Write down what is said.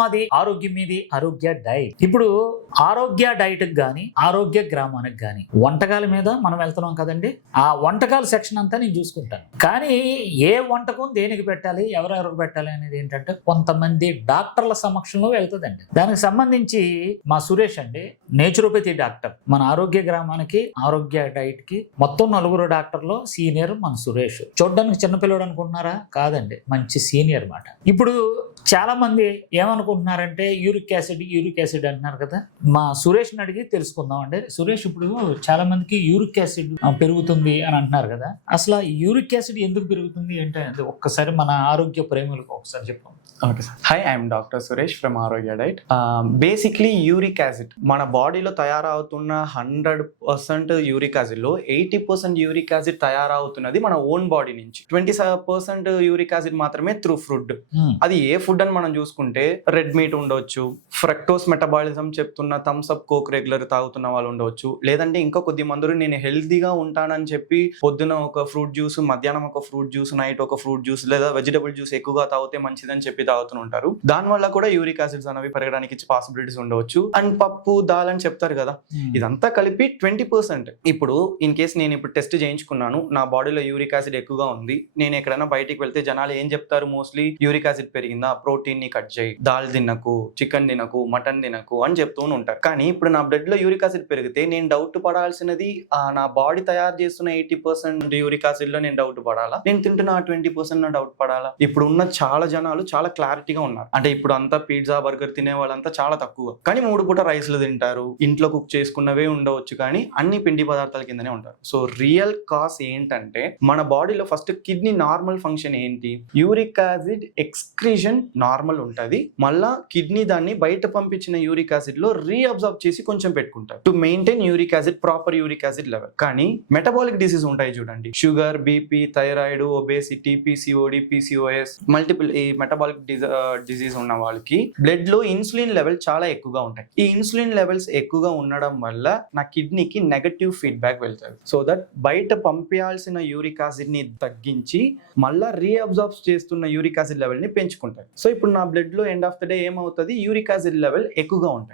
మాది ఆరోగ్యం మీది ఆరోగ్య డైట్. ఇప్పుడు ఆరోగ్య డైట్ గాని ఆరోగ్య గ్రామానికి గాని వంటకాల మీద మనం వెళ్తున్నాం కదండి. ఆ వంటకాల సెక్షన్ అంతా నేను చూసుకుంటాను. కానీ ఏ వంటకం దేనికి పెట్టాలి, ఎవరెవరికి పెట్టాలి అనేది ఏంటంటే కొంతమంది డాక్టర్ల సమక్షంలో వెళ్తుందండి. దానికి సంబంధించి మా సురేష్ అండి నేచురోపతి డాక్టర్, మన ఆరోగ్య గ్రామానికి ఆరోగ్య డైట్ కి మొత్తం 4 డాక్టర్లో సీనియర్ మన సురేష్. చూడడానికి చిన్నపిల్లడు అనుకుంటున్నారా? కాదండి, మంచి సీనియర్ మాట. ఇప్పుడు చాలా మంది ఏమనుకుంటున్నారంటే యూరిక్ యాసిడ్ అంటున్నారు కదా. మా సురేష్ అడిగి తెలుసుకుందాం అండి. సురేష్, ఇప్పుడు చాలా మందికి యూరిక్ యాసిడ్ పెరుగుతుంది అని అంటున్నారు కదా. అసలు యూరిక్ యాసిడ్ ఎందుకు పెరుగుతుంది ఏంటంటే ఒక్కసారి మన ఆరోగ్య ప్రేమిలకు ఒకసారి చెప్పండి. Okay sir. High, I'm doctor Suresh from ఆరోగ్య డైట్. బేసిక్లీ యూరిక్ యాసిడ్ మన బాడీలో తయారవుతున్న 100% యూరిక్ యాసిడ్ లో 80% యూరిక్ యాసిడ్ తయారవుతున్నది మన ఓన్ బాడీ నుంచి. 20% యూరిక్ యాసిడ్ మాత్రమే త్రూ ఫుడ్. అది ఏ ఫుడ్ అని మనం చూసుకుంటే రెడ్ మీట్ ఉండొచ్చు, ఫ్రక్టోస్ మెటబాలిజం చెప్తున్న థమ్స్ అప్, కోక్ రెగ్యులర్ తాగుతున్న వాళ్ళు ఉండవచ్చు. లేదంటే ఇంకా కొద్ది మంది నేను హెల్తీగా ఉంటానని చెప్పి పొద్దున ఒక ఫ్రూట్ జ్యూస్, మధ్యాహ్నం ఒక ఫ్రూట్ జ్యూస్, నైట్ ఒక ఫ్రూట్ జ్యూస్ లేదా వెజిటబుల్ జ్యూస్ ఎక్కువగా తాగితే మంచిదని చెప్పి తాగుతూ ఉంటారు. దాని వల్ల కూడా యూరిక్ యాసిడ్స్ అనేవి పెరగడానికి పాసిబిలిటీస్ ఉండవచ్చు. అండ్ పప్పు, దాల్ అని చెప్తారు కదా, ఇదంతా కలిపి 20%. ఇప్పుడు ఇన్ కేస్ నేను ఇప్పుడు టెస్ట్ చేయించుకున్నాను, నా బాడీలో యూరిక్ యాసిడ్ ఎక్కువగా ఉంది, నేను ఎక్కడైనా బయటికి వెళ్తే జనాలు ఏం చెప్తారు? మోస్ట్లీ యూరిక్ యాసిడ్ పెరిగిందా, ప్రోటీన్ ని కట్ చేయి, దాల్ తినకు, చికెన్ తినకు, మటన్ తినకు అని చెప్తూ ఉంటారు. కానీ ఇప్పుడు నా బ్లడ్ లో యూరిక్ యాసిడ్ పెరిగితే నేను డౌట్ పడాల్సినది నా బాడీ తయారు చేస్తున్న 80% యూరిక్ యాసిడ్ లో నేను డౌట్ పడాలా, నేను తింటున్న 20% నా డౌట్ పడాలా? ఇప్పుడు ఉన్న చాలా జనాలు చాలా క్లారిటీగా ఉన్నారు. అంటే ఇప్పుడు అంతా పిజ్జా, బర్గర్ తినే వాళ్ళంతా చాలా తక్కువ, కానీ 3 పూట రైస్లు తింటారు, ఇంట్లో కుక్ చేసుకున్నవే ఉండవచ్చు, కానీ అన్ని పిండి పదార్థాల కిందనే ఉంటారు. సో రియల్ కాజ్ ఏంటంటే మన బాడీలో ఫస్ట్ కిడ్నీ నార్మల్ ఫంక్షన్ ఏంటి? యూరిక్ యాసిడ్ ఎక్స్క్రీషన్ నార్మల్ ఉంటది, మళ్ళా కిడ్నీ దాన్ని బయట పంపించిన యూరిక్ యాసిడ్ లో రీఅబ్జర్వ్ చేసి కొంచెం పెట్టుకుంటారు to maintain uric acid, proper uric acid level. కానీ మెటబాలిక్ డిసీజ్ ఉంటాయి చూడండి, sugar, BP, thyroid, obesity, PCOD, PCOS, multiple ఈ మెటబాలిక్ డిసీజ్ ఉన్న వాళ్ళకి బ్లడ్ లో ఇన్సులిన్ లెవెల్ చాలా ఎక్కువగా ఉంటాయి. ఈ ఇన్సులిన్ లెవెల్స్ ఎక్కువగా ఉండడం వల్ల నా కిడ్నీకి నెగటివ్ ఫీడ్బ్యాక్ వెళ్తారు. సో దట్ బయట పంపించాల్సిన యూరిక్ యాసిడ్ ని తగ్గించి మళ్ళా రీఅబ్జర్వ్ చేస్తున్న యూరిక్ యాసిడ్ లెవెల్ ని పెంచుకుంటారు. సో ఇప్పుడు నా బ్లడ్ లో ఎండ్ ఆఫ్ ద డే ఏమవుతుంది? యూరిక్ యాసిడ్ లెవెల్ ఎక్కువగా ఉంటాయి.